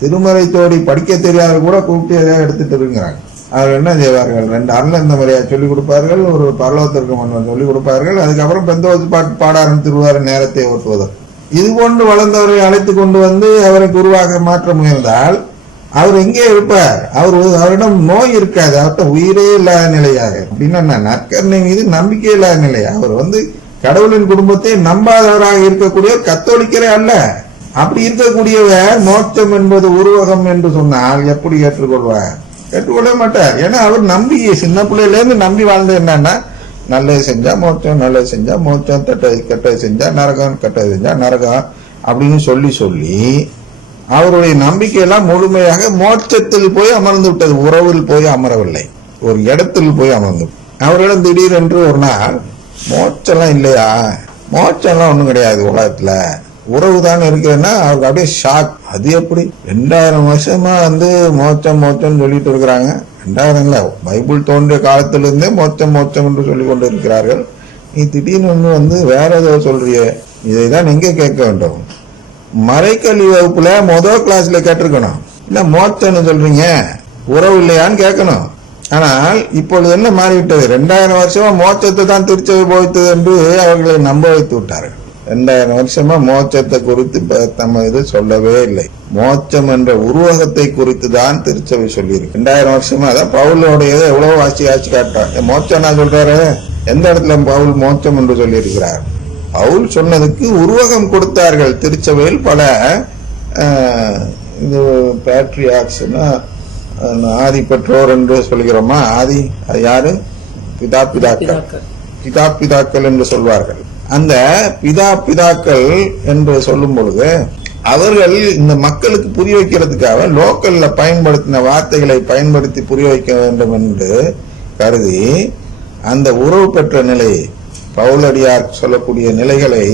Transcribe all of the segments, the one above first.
திருமறை தோடி படிக்க தெரியாத கூட கூப்பிட்டு எதாவது எடுத்துட்டு இருக்கிறாங்க. அவர் என்ன செய்வார்கள், 2 அருளந்த முறையா சொல்லிக் கொடுப்பார்கள், ஒரு பரலோகத்திற்கு மன்னன் சொல்லிக் கொடுப்பார்கள். அதுக்கப்புறம் பெந்தோஸ்து பாட்டு பாட ஆரம்பித்துருவார் நேரத்தை ஓட்டுவதற்கு. இது போன்று வளர்ந்தவரை அழைத்து கொண்டு வந்து அவரை குருவாக மாற்ற முயன்றால் அவர் எங்கே இருப்பார்? அவரிடம் நோய் இருக்காது, அவர்கிட்ட உயிரே இல்லாத நிலையாக. அப்படின்னா நற்கருணை மீது நம்பிக்கை இல்லாத நிலை. அவர் கடவுளின் குடும்பத்தை நம்பாதவராக இருக்கக்கூடிய கத்தோலிக்கரே அல்ல. அப்படி இருக்கக்கூடியவர் மோட்சம் என்பது உருவகம் என்று சொன்னால் எப்படி ஏற்றுக்கொள்வார்? ஏற்றுக்கொள்ள மாட்டார். ஏன்னா அவர் நம்பி சின்ன பிள்ளையில இருந்து நம்பி வாழ்ந்து என்னன்னா, நல்லது செஞ்சா மோட்சம், நல்லது செஞ்சா மோட்சம், கெட்டது செஞ்சா நரகம், கெட்டது செஞ்சா நரகம் அப்படின்னு சொல்லி அவருடைய நம்பிக்கையெல்லாம் முழுமையாக மோட்சத்தில் போய் அமர்ந்து விட்டது. உறவில் போய் அமரவில்லை, ஒரு இடத்தில் போய் அமர்ந்து. அவரிடம் திடீரென்று ஒரு நாள் மோட்சம்லாம் இல்லையா, மோட்சம்லாம் ஒண்ணும் கிடையாது உலகத்துல, உறவு தான் இருக்குதுன்னா அவருக்கு அப்படியே ஷாக். அது எப்படி 2000 வருஷமா மோட்சம் மோட்சம் சொல்லிட்டு இருக்கிறாங்க. 2000 இல்ல, பைபிள் தோன்றிய காலத்திலிருந்தே மோட்சம் மோட்சம் என்று சொல்லி கொண்டு இருக்கிறார்கள். நீ திடீர்னு வேற ஏதோ சொல்றிய, இதைதான் எங்க கேட்க வேண்டும்? மறைக்கல்வி வகுப்புல முதல் கிளாஸ்ல கேட்டிருக்கணும். இல்ல மோட்சம்னு சொல்றீங்க, உறவு இல்லையான்னு கேட்கணும். ஆனால் இப்பொழுது என்ன மாறிவிட்டது? 2000 வருஷமா மோட்சத்தை தான் திருச்சபை போய்த்தது என்று அவர்களை நம்ப வைத்து விட்டார்கள். 2000 வருஷமா மோட்சத்தை குறித்து நம்ம இது சொல்லவே இல்லை. மோட்சம் என்ற உருவகத்தை குறித்து தான் திருச்சபை சொல்லியிருக்கு. 2000 வருஷமா அதான் பவுலோடைய எவ்வளவு ஆட்சி காட்டார். மோட்சம் நான் சொல்றாரு, எந்த இடத்துல பவுல் மோட்சம் என்று சொல்லி இருக்கிறார்? பவுல் சொன்னதுக்கு உருவகம் கொடுத்தார்கள். திருச்சபையில் பல இது பேட்ரியாக்ஸ்னா ஆதி பெற்றோர் என்று சொல்கிறோமா, ஆதி யாரு? பிதாக்கள் என்று சொல்வார்கள். அந்த பிதாக்கள் என்று சொல்லும் பொழுது அவர்கள் இந்த மக்களுக்கு புரிய வைக்கிறதுக்காக லோக்கல்ல பயன்படுத்தின வார்த்தைகளை பயன்படுத்தி புரிய வைக்க வேண்டும் என்று கருதி அந்த உறவு பெற்ற நிலையை பவுலடியார் சொல்லக்கூடிய நிலைகளை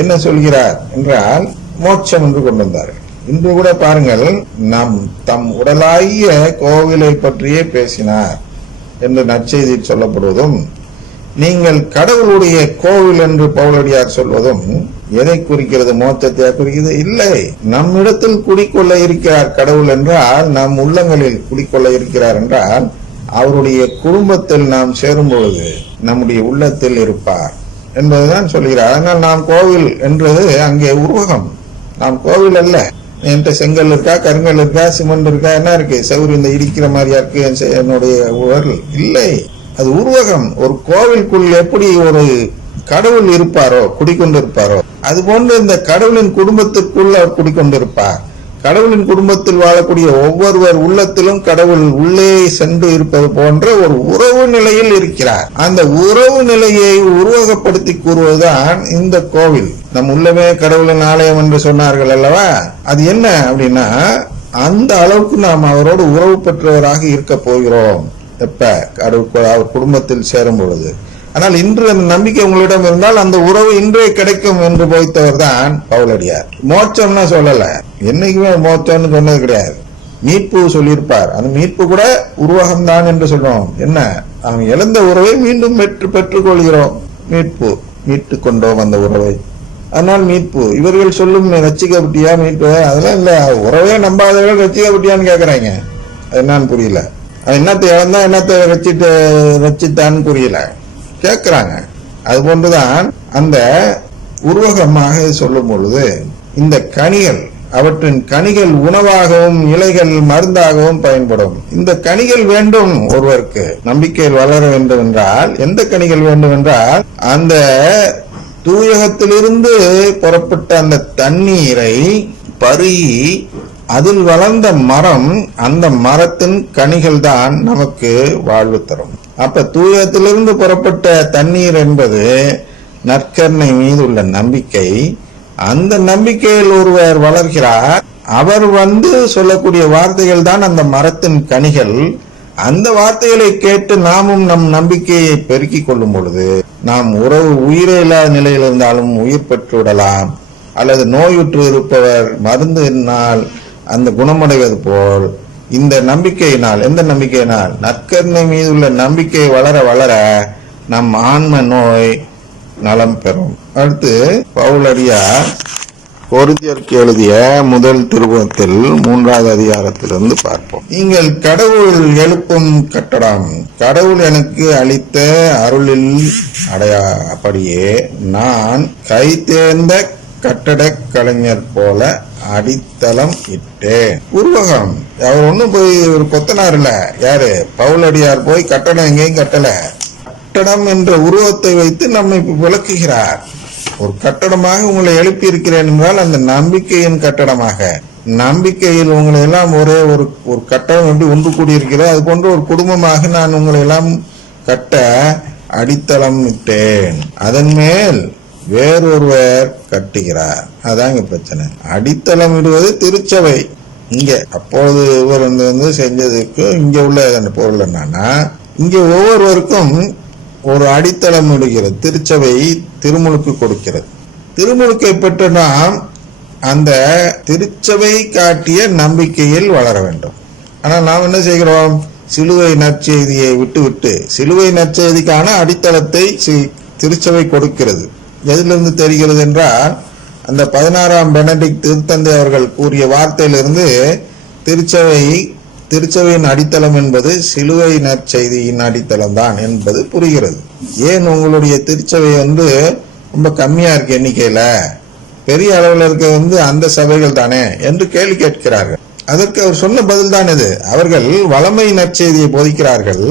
என்ன சொல்கிறார் என்றால் மோட்சம் என்று கொண்டு வந்தார்கள். இன்று கூட பாருங்கள், நம் தம் உடலாகிய கோவிலை பற்றியே பேசினார் என்று நற்செய்தியில் சொல்லப்படுவதும், நீங்கள் கடவுளுடைய கோவில் என்று பவுலடியார் சொல்வதும் எதை குறிக்கிறது? மோட்சத்தை குறிக்கிறது? இல்லை. நம்மிடத்தில் குடிக்கொள்ள இருக்கிறார் கடவுள் என்றால், நம் உள்ளங்களில் குடிக்கொள்ள இருக்கிறார் என்றால், அவருடைய குடும்பத்தில் நாம் சேரும் பொழுது நம்முடைய உள்ளத்தில் இருப்பார் என்பதுதான் சொல்கிறார். அதனால் நாம் கோவில் என்றது அங்கே உருவகம், நாம் கோவில் அல்ல. என்கிட்ட செங்கல் இருக்கா, கருங்கல் இருக்கா, சிமெண்ட் இருக்கா, என்ன இருக்கு? செவுரு இந்த இடிக்கிற மாதிரியா இருக்கு என்னுடைய உடல்? இல்லை, அது உருவகம். ஒரு கோவிலுக்குள் எப்படி ஒரு கடவுள் இருப்பாரோ, குடிக்கொண்டிருப்பாரோ, அது போன்று இந்த கடவுளின் குடும்பத்திற்குள் அவர் குடிக்கொண்டிருப்பார். கடவுளின் குடும்பத்தில் வாழக்கூடிய ஒவ்வொருவர் உள்ளத்திலும் கடவுள் உள்ளே சென்று இருப்பது போன்ற ஒரு உறவு நிலையில் இருக்கிறார். அந்த உறவு நிலையை உருவகப்படுத்தி கூறுவதுதான் இந்த கோவில். நம் உள்ளமே கடவுளின் ஆலயம் என்று சொன்னார்கள் அல்லவா? அது என்ன அப்படின்னா, அந்த அளவுக்கு நாம் அவரோடு உறவு பெற்றவராக இருக்க போகிறோம். எப்ப? அவர் குடும்பத்தில் சேரும் பொழுது. ஆனால் இன்று அந்த நம்பிக்கை உங்களிடம் இருந்தால் அந்த உறவு இன்றே கிடைக்கும் என்று போய்த்தவர் தான் பவுலடியார். மோட்சம்னா சொல்லல, என்னைக்குமே மோட்சம்னு சொன்னது கிடையாது. மீட்பு சொல்லியிருப்பார். அந்த மீட்பு கூட உருவகம் தான் என்று சொல்றோம். என்ன? அவன் இழந்த உறவை மீண்டும் பெற்றுக் கொள்கிறோம். மீட்டு கொண்டோம் அந்த உறவை. அதனால் மீட்பு. இவர்கள் சொல்லும் ரட்சிக்கப்பட்டியா மீட்பு, அதெல்லாம் இல்ல. உறவே நம்பாதவர்கள் ரட்சிக்கப்பட்டியான்னு கேக்குறாங்க. அது என்னன்னு புரியல. என்னத்தை இழந்தா என்னத்தை ரட்சித்தான்னு புரியல கேட்கிறாங்க. அது போன்றுதான் அந்த உருவகமாக சொல்லும் பொழுது இந்த கனிகள், அவற்றின் கனிகள் உணவாகவும் இலைகள் மருந்தாகவும் பயன்படும். இந்த கனிகள் வேண்டும் ஒருவருக்கு நம்பிக்கையில் வளர வேண்டும் என்றால். எந்த கனிகள் வேண்டும் என்றால், அந்த தூயகத்திலிருந்து புறப்பட்ட அந்த தண்ணீரை பருகி அதில் வளர்ந்த மரம், அந்த மரத்தின் கனிகள் தான் நமக்கு வாழ்வு தரும். அப்ப தூயத்திலிருந்து புறப்பட்ட தண்ணீர் என்பது நற்கருணை மீது உள்ள நம்பிக்கை. அந்த நம்பிக்கையில் ஒருவர் வளர்கிறார். அவர் சொல்லக்கூடிய வார்த்தைகள் தான் அந்த மரத்தின் கனிகள். அந்த வார்த்தைகளை கேட்டு நாமும் நம் நம்பிக்கையை பெருக்கிக் கொள்ளும் பொழுது நாம் உயிரே இல்லாத நிலையில் இருந்தாலும் உயிர் பெற்று விடலாம். அல்லது நோயுற்று இருப்பவர் மருந்தினால் அந்த குணமடைவது போல் இந்த நம்பிக்கையினால், எந்த நம்பிக்கையினால்? நற்கருணை மீது உள்ள நம்பிக்கை வளர வளர நம் ஆன்ம நோய் நலம் பெறும். அடுத்து பவுலடியார் கொரிந்தியருக்கு எழுதிய முதல் திருமுகத்தில் 3வது அதிகாரத்திலிருந்து பார்ப்போம். நீங்கள் கடவுள் எழுப்பும் கட்டடம், கடவுள் எனக்கு அளித்த அருளில் அப்படியே நான் கை தேர்ந்த கட்டட கலைஞர் போல அடித்தளம் இட்டேன். உருவகம் அவர் ஒண்ணும் போய் ஒரு கொத்தனார் இல்ல, யாரு பவுலடியார் போய் கட்டடம் எங்கேயும் கட்டல. கட்டடம் என்ற உருவத்தை வைத்து நம்மை விளக்குகிறார். ஒரு கட்டடமாக உங்களை எழுப்பி இருக்கிறேன் என்றால் அந்த நம்பிக்கையின் கட்டடமாக, நம்பிக்கையில் உங்களை எல்லாம் ஒரே ஒரு கட்டடம் எப்படி ஒன்று கூடியிருக்கிறது, அது போன்ற ஒரு குடும்பமாக நான் உங்களை எல்லாம் கட்ட அடித்தளம் இட்டேன், அதன் மேல் வேறொருவர் கட்டுகிறார். அதாங்க பிரச்சனை. அடித்தளம் இடுவது திருச்சபை. இங்க அப்பொழுது இவர் வந்து செஞ்சதுக்கு இங்க உள்ள அந்த பொருள் என்னன்னா, இங்க ஒவ்வொருவருக்கும் ஒரு அடித்தளம் இடுகிறது. திருச்சபை திருமுழுக்கு கொடுக்கிறது. திருமுழுக்கை பெற்ற நாம் அந்த திருச்சபை காட்டிய நம்பிக்கையில் வளர வேண்டும். ஆனால் நாம் என்ன செய்கிறோம்? சிலுவை நற்செய்தியை விட்டு சிலுவை நற்செய்திக்கான அடித்தளத்தை திருச்சபை கொடுக்கிறது. எதிலிருந்து தெரிகிறது என்றால், அந்த 16ஆம் பெனடிக்ட் திருத்தந்தை அவர்கள் கூறிய வார்த்தையிலிருந்து திருச்சபையின் அடித்தளம் என்பது சிலுவை நற்செய்தியின் அடித்தளம் தான் என்பது புரிகிறது. ஏன் உங்களுடைய திருச்சபை ரொம்ப கம்மியா இருக்கு எண்ணிக்கையில, பெரிய அளவில் இருக்க அந்த சபைகள் தானே என்று கேள்வி கேட்கிறார்கள். அதற்கு அவர் சொன்ன பதில் தான் இது. அவர்கள் வளமை நற்செய்தியை போதிக்கிறார்கள்,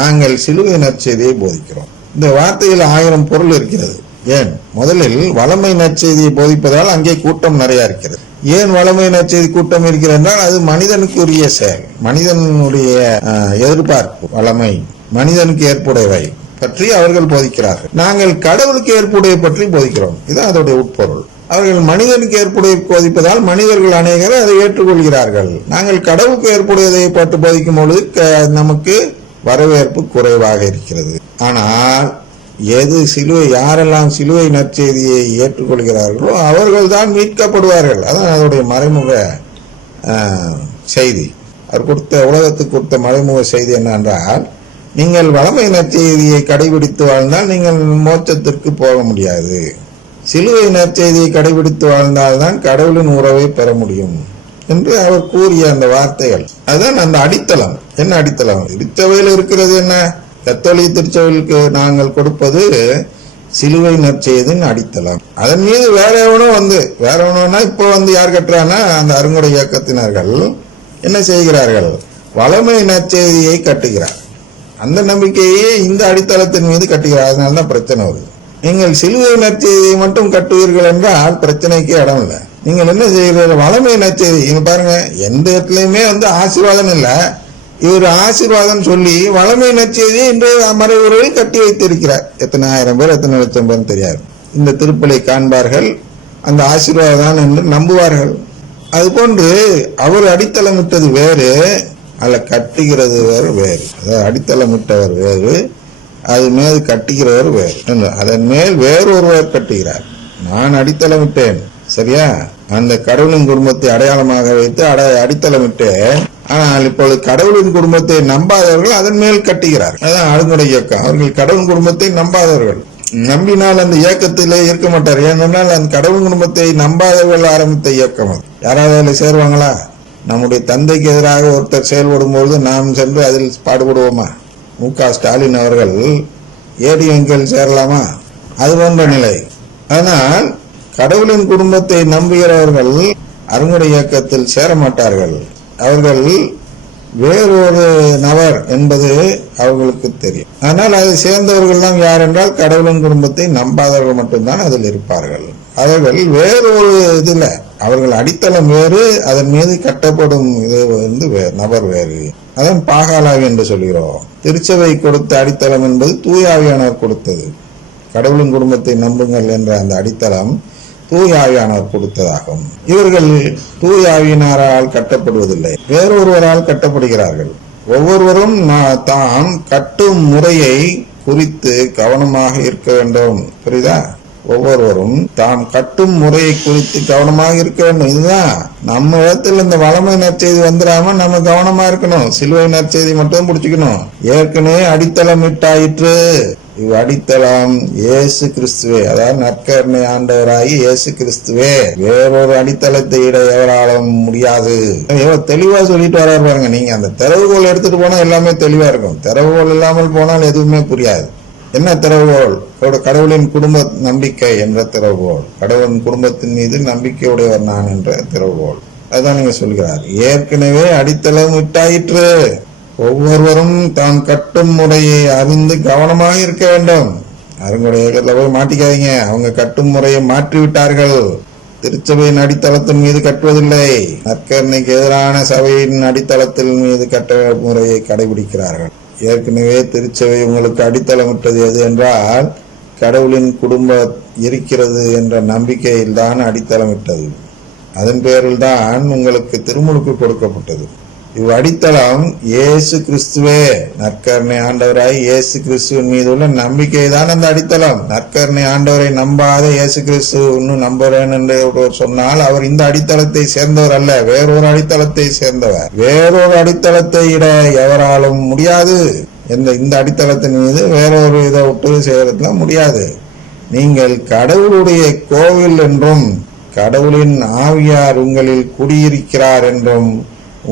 நாங்கள் சிலுவை நற்செய்தியை போதிக்கிறோம். இந்த வார்த்தையில் 1000 பொருள் இருக்கிறது. ஏன்? முதலில் வளமை நற்செய்தியை போதிப்பதால் அங்கே கூட்டம் நிறைய இருக்கிறது. ஏன் வளமை நற்செய்தி கூட்டம் இருக்கிறது என்றால் அது மனிதனுக்குரிய செயல், மனிதனுடைய எதிர்பார்ப்பு. வளமை மனிதனுக்கு ஏற்புடையவை பற்றி அவர்கள் போதிக்கிறார்கள். நாங்கள் கடவுளுக்கு ஏற்புடைய பற்றி போதிக்கிறோம். இதுதான் அதோடைய உட்பொருள். அவர்கள் மனிதனுக்கு ஏற்புடைய போதிப்பதால் மனிதர்கள் அநேகர் அதை ஏற்றுக்கொள்கிறார்கள். நாங்கள் கடவுளுக்கு ஏற்புடையதை பற்றி போதிக்கும் பொழுது நமக்கு வரவேற்பு குறைவாக இருக்கிறது. ஆனால் யாரெல்லாம் சிலுவை நற்செய்தியை ஏற்றுக்கொள்கிறார்களோ அவர்கள் தான் மீட்கப்படுவார்கள். அதான் அதோடைய மறைமுக செய்தி. அவர் உலகத்துக்கு கொடுத்த மறைமுக செய்தி என்னென்றால், நீங்கள் வளமை நற்செய்தியை கடைபிடித்து வாழ்ந்தால் நீங்கள் மோட்சத்திற்கு போக முடியாது. சிலுவை நற்செய்தியை கடைபிடித்து வாழ்ந்தால்தான் கடவுளின் உறவை பெற முடியும் என்று அவர் கூறிய அந்த வார்த்தைகள். அதுதான் அந்த அடித்தளம். என்ன அடித்தளம்? திருச்சபையில் இருக்கிறது என்ன? கத்தோலிக்க திருச்சபைக்கு நாங்கள் கொடுப்பது சிலுவை நற்செய்தியின் அடித்தளம். அதன் மீது வேற எவனோனா இப்போ யார் கட்டுறான்னா அந்த அருங்குடை இயக்கத்தினர்கள் என்ன செய்கிறார்கள்? வளமை நற்செய்தியை கட்டுகிறார். அந்த நம்பிக்கையே இந்த அடித்தளத்தின் மீது கட்டுகிறார். அதனால்தான் பிரச்சனை வருது. நீங்கள் சிலுவை நற்செய்தியை மட்டும் கட்டுவீர்கள் என்றால் பிரச்சனைக்கு இடம் இல்லை. நீங்கள் என்ன செய்கிறீர்கள்? வளமை நற்செய்தி பாருங்க, எந்த இடத்துலயுமே ஆசீர்வாதம் இல்லை. இவர் ஆசீர்வாதம் சொல்லி வளமை நற்செய்தியை இன்றைய மறைவுரையில் கட்டி வைத்திருக்கிறார். எத்தனை 1000 பேர் எத்தனை லட்சம் பேர் தெரியாது. இந்த திருப்பலை காண்பார்கள், அந்த ஆசீர்வாதம் என்று நம்புவார்கள். அதுபோன்று அவர் அடித்தளமிட்டது வேறு, அல்ல கட்டுகிறது வேறு. அதாவது அடித்தளமிட்டவர் வேறு, அது மேல் கட்டுகிறவர் வேறு. அதன் மேல் வேறொருவர் கட்டுகிறார். நான் அடித்தளமிட்டேன், சரியா? அந்த கடவுளின் குடும்பத்தை அடையாளமாக வைத்து அடித்தளமிட்டேன். ஆனால் இப்பொழுது கடவுளின் குடும்பத்தை நம்பாதவர்கள் அதன் மேல் கட்டுகிறார். அதான் அருங்குடை இயக்கம். அவர்கள் கடவுள் குடும்பத்தை நம்பாதவர்கள். நம்பினால் அந்த இயக்கத்திலே இருக்க மாட்டார். ஏனென்றால் அந்த கடவுள் குடும்பத்தை நம்பாதவர்கள் ஆரம்பித்த இயக்கம் அது. யாராவது அதில் சேருவாங்களா? நம்முடைய தந்தைக்கு எதிராக ஒருத்தர் செயல்படும் பொழுது நாம் சென்று அதில் பாடுபடுவோமா? மு.க. ஸ்டாலின் அவர்கள் ஏடிஎம்கேல் சேரலாமா? அது போன்ற நிலை. ஆனால் கடவுளின் குடும்பத்தை நம்புகிறவர்கள் அருங்குடை இயக்கத்தில் சேர மாட்டார்கள். அவர்கள் வேறொரு நபர் என்பது அவர்களுக்கு தெரியும். ஆனால் அதை சேர்ந்தவர்கள் யார் என்றால் கடவுளின் குடும்பத்தை நம்பாதவர்கள் மட்டும்தான் அதில் இருப்பார்கள். அவர்கள் வேறொரு இதுல அவர்கள் அடித்தளம் வேறு, அதன் மீது கட்டப்படும் இது நபர் வேறு. அதான் பாகாலாவி என்று சொல்கிறோம். திருச்சபை கொடுத்த அடித்தளம் என்பது தூயாவியானவர் கொடுத்தது. கடவுளின் குடும்பத்தை நம்புங்கள் என்ற அந்த அடித்தளம் தூயாவியானவர் கொடுத்ததாகும். இவர்கள் தூயாவியினரால் கட்டப்படுவதில்லை, வேறொருவரால் கட்டப்படுகிறார்கள். ஒவ்வொருவரும் தாம் கட்டும் முறையை குறித்து கவனமாக இருக்க வேண்டும். புரியுதா? ஒவ்வொருவரும் தாம் கட்டும் முறையை குறித்து கவனமாக இருக்க வேண்டும். இதுதான் நம்ம இடத்துல இந்த வளமை நற்செய்தி வந்துடாம நம்ம கவனமா இருக்கணும். சிலுவை நற்செய்தி மட்டும் பிடிச்சுக்கணும். ஏற்கனவே அடித்தளம் இட்டாயிற்று. இவ்வடித்தளம் இயேசு கிறிஸ்துவே, அதாவது நற்கருணை ஆண்டவராகி இயேசு கிறிஸ்துவே, வேறொரு அடித்தளத்தை இட எவராலும் முடியாது. எவ்வளவு தெளிவா சொல்லிட்டு வர்றாரு பாருங்க. நீங்க அந்த திறவுகோல் எடுத்துட்டு போனா எல்லாமே தெளிவா இருக்கும். திறவுகோல் இல்லாமல் போனால் எதுவுமே புரியாது. என்ன திறவுகோல்? கடவுளின் குடும்ப நம்பிக்கை என்ற திறவுகோல், கடவுளின் குடும்பத்தின் மீது நம்பிக்கையுடையவர் நான் என்ற திறவுகோல். அதுதான் நீங்க சொல்கிறார். ஏற்கனவே அடித்தளம் விட்டாயிற்று. ஒவ்வொருவரும் தான் கட்டும் முறையை அறிந்து கவனமாக இருக்க வேண்டும். அருங்குடைய இயக்கத்துல போய் மாட்டிக்காதீங்க. அவங்க கட்டும் முறையை மாற்றி விட்டார்கள். திருச்சபையின் அடித்தளத்தின் மீது கட்டுவதில்லை. நற்கருணைக்கு எதிரான சபையின் அடித்தளத்தின் மீது கட்ட முறையை கடைபிடிக்கிறார்கள். ஏற்கனவே திருச்சபை உங்களுக்கு அடித்தளமிட்டது எது என்றால் கடவுளின் குடும்பம் இருக்கிறது என்ற நம்பிக்கையில் தான் அடித்தளமிட்டது. அதன் பேரில் தான் உங்களுக்கு திருமுழுக்கு கொடுக்கப்பட்டது. இவ்வடித்தளம் இயேசு கிறிஸ்துவே, நற்கருணை ஆண்டவராய் இயேசு கிறிஸ்துவின் மீது உள்ள நம்பிக்கை தான் அந்த அடித்தளம். நற்கருணை ஆண்டவரை நம்பாத இயேசு கிறிஸ்து இன்னும் நம்புறேன் என்று சொன்னால் அவர் இந்த அடித்தளத்தை சேர்ந்தவர் அல்ல, வேறொரு அடித்தளத்தை சேர்ந்தவர். வேறொரு அடித்தளத்தை இட எவராலும் முடியாது. இந்த அடித்தளத்தின் மீது வேறொரு இதை விட்டு செய்யறதுல முடியாது. நீங்கள் கடவுளுடைய கோவில் என்றும் கடவுளின் ஆவியார் உங்களில் குடியிருக்கிறார் என்றும்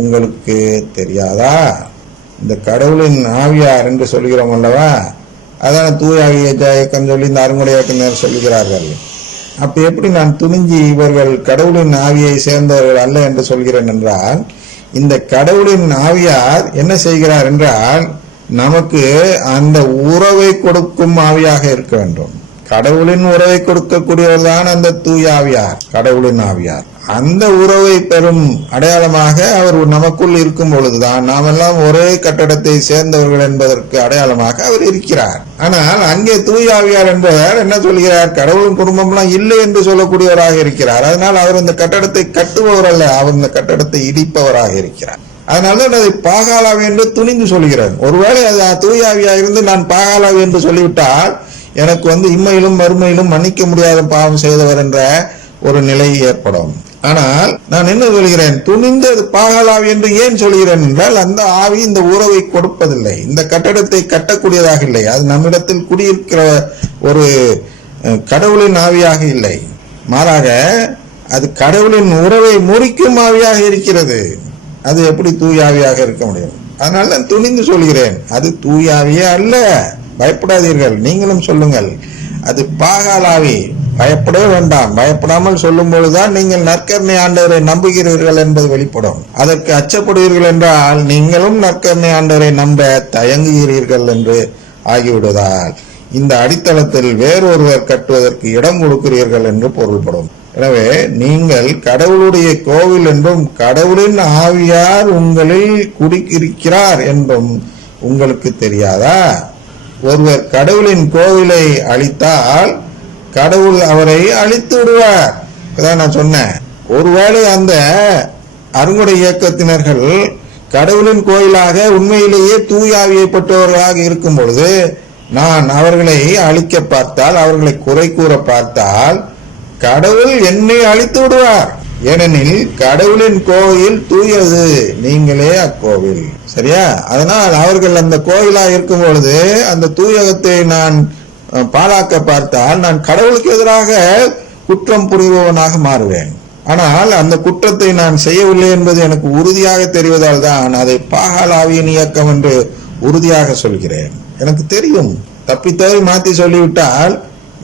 உங்களுக்கு தெரியாதா? இந்த கடவுளின் ஆவியார் என்று சொல்கிறோம் அல்லவா, அதான தூய ஆவிய இயக்கம் சொல்லி இந்த அருங்குடைய இயக்குனர் சொல்லுகிறார்கள். அப்ப எப்படி நான் துணிஞ்சி இவர்கள் கடவுளின் ஆவியை சேர்ந்தவர்கள் அல்ல என்று சொல்கிறேன் என்றால், இந்த கடவுளின் ஆவியார் என்ன செய்கிறார் என்றால் நமக்கு அந்த உறவை கொடுக்கும் ஆவியாக இருக்க வேண்டும். கடவுளின் உறவை கொடுக்கக்கூடியவர் தான் அந்த தூய ஆவியார், கடவுளின் ஆவியார். அந்த உறவை பெறும் அடையாளமாக அவர் நமக்குள் இருக்கும் பொழுதுதான் நாமெல்லாம் ஒரே கட்டடத்தை சேர்ந்தவர்கள் என்பதற்கு அடையாளமாக அவர் இருக்கிறார். ஆனால் அங்கே தூய ஆவியார் என்பவர் என்ன சொல்கிறார்? கடவுளின் குடும்பம்லாம் இல்லை என்று சொல்லக்கூடியவராக இருக்கிறார். அதனால் அவர் இந்த கட்டடத்தை கட்டுபவர் அல்ல, அவர் இந்த கட்டடத்தை இடிப்பவராக இருக்கிறார். அதனால்தான் அதை பாகாலாவி என்று துணிந்து சொல்கிறார். ஒருவேளை அது தூய ஆவியா இருந்து நான் பாகாலாவி என்று சொல்லிவிட்டால் எனக்கு இம்மையிலும் மறுமையிலும் மன்னிக்க முடியாத பாவம் செய்தவர் என்ற ஒரு நிலை ஏற்படும். ஆனால் நான் என்ன சொல்கிறேன்? துணிந்து பாகாலாவி என்று ஏன் சொல்கிறேன் என்றால் அந்த ஆவி இந்த உறவை கொடுப்பதில்லை, இந்த கட்டடத்தை கட்டக்கூடியதாக இல்லை. அது நம்மிடத்தில் குடியிருக்கிற ஒரு கடவுளின் ஆவியாக இல்லை, மாறாக அது கடவுளின் உறவை முறிக்கும் ஆவியாக இருக்கிறது. அது எப்படி தூய ஆவியாக இருக்க முடியும்? அதனால நான் துணிந்து சொல்கிறேன், அது தூய ஆவியே அல்ல. பயப்படாதீர்கள், நீங்களும் சொல்லுங்கள் அது பாகாலாவி. பயப்படவே வேண்டாம். பயப்படாமல் சொல்லும் பொழுதுதான் நீங்கள் நற்கருணை ஆண்டவரை நம்புகிறீர்கள் என்பது வெளிப்படும். அதற்கு அச்சப்படுவீர்கள் என்றால் நீங்களும் நற்கருணை ஆண்டவரை நம்ப தயங்குகிறீர்கள் என்று ஆகிவிடுவதால் இந்த அடித்தளத்தில் வேறொருவர் கட்டுவதற்கு இடம் கொடுக்கிறீர்கள் என்று பொருள்படும். எனவே நீங்கள் கடவுளுடைய கோவில் என்றும் கடவுளின் ஆவியார் உங்களில் குடியிருக்கிறார் என்றும் உங்களுக்கு தெரியாதா? ஒருவர் கடவுளின் கோவிலை அழித்தால் கடவுள் அவரை அழித்து விடுவார். அதான் நான் சொன்னேன். ஒருவேளை அந்த அருங்குடை இயக்கத்தினர்கள் கடவுளின் கோயிலாக உண்மையிலேயே தூயாவியை பெற்றவர்களாக இருக்கும் பொழுது நான் அவர்களை அழிக்க பார்த்தால், அவர்களை குறை கூற பார்த்தால் கடவுள் என்னை அழித்து விடுவார். ஏனெனில் கடவுளின் கோயில் தூயது, நீங்களே அக்கோவில். சரியா? அதனால் அவர்கள் அந்த கோயிலா இருக்கும் பொழுது அந்த தூயகத்தை நான் பாழாக்க பார்த்தால் நான் கடவுளுக்கு எதிராக குற்றம் புரிபவனாக மாறுவேன். ஆனால் அந்த குற்றத்தை நான் செய்யவில்லை என்பது எனக்கு உறுதியாக தெரிவதால் தான் அதை பாகாலாவியின் இயக்கம் என்று உறுதியாக சொல்கிறேன். எனக்கு தெரியும், தப்பித்தவரை மாற்றி சொல்லிவிட்டால்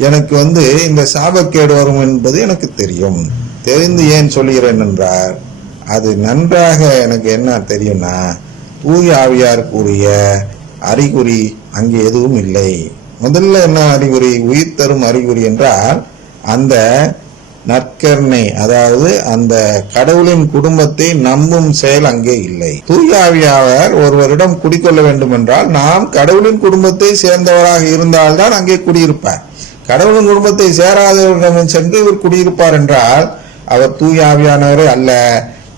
எனக்கு இந்த சாபக்கேடு வரும் என்பது எனக்கு தெரியும். தெரிந்து ஏன் சொல்கிறேன் என்றால் அது நன்றாக எனக்கு என்ன தெரியும்னா, தூய ஆவியார் கூறிய அறிகுறி அங்கே எதுவும் இல்லை. முதல்ல என்ன அறிகுறி? உயிர் தரும் அறிகுறி என்றால் அந்த நற்கருணை, அதாவது அந்த கடவுளின் குடும்பத்தை நம்பும் செயல் அங்கே இல்லை. தூய ஆவியார் ஒருவரிடம் குடிக்கொள்ள வேண்டும் என்றால் நாம் கடவுளின் குடும்பத்தை சேர்ந்தவராக இருந்தால்தான் அங்கே குடியிருப்பார். கடவுளின் குடும்பத்தை சேராதவரிடம் சென்று இவர் குடியிருப்பார் என்றால் அவர் தூய ஆவியானவரே அல்ல.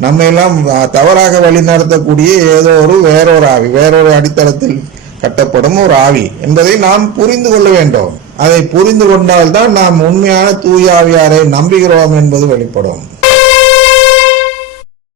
நம்ம எல்லாம் தவறாக வழி நடத்தக்கூடிய ஏதோ வேறொரு ஆவி, வேறொரு அடித்தளத்தில் கட்டப்படும் ஒரு ஆவி என்பதை நாம் புரிந்து கொள்ள வேண்டும். அதை புரிந்து கொண்டால்தான் நாம் உண்மையான தூய ஆவியாரை நம்புகிறோம் என்பது வெளிப்படும்.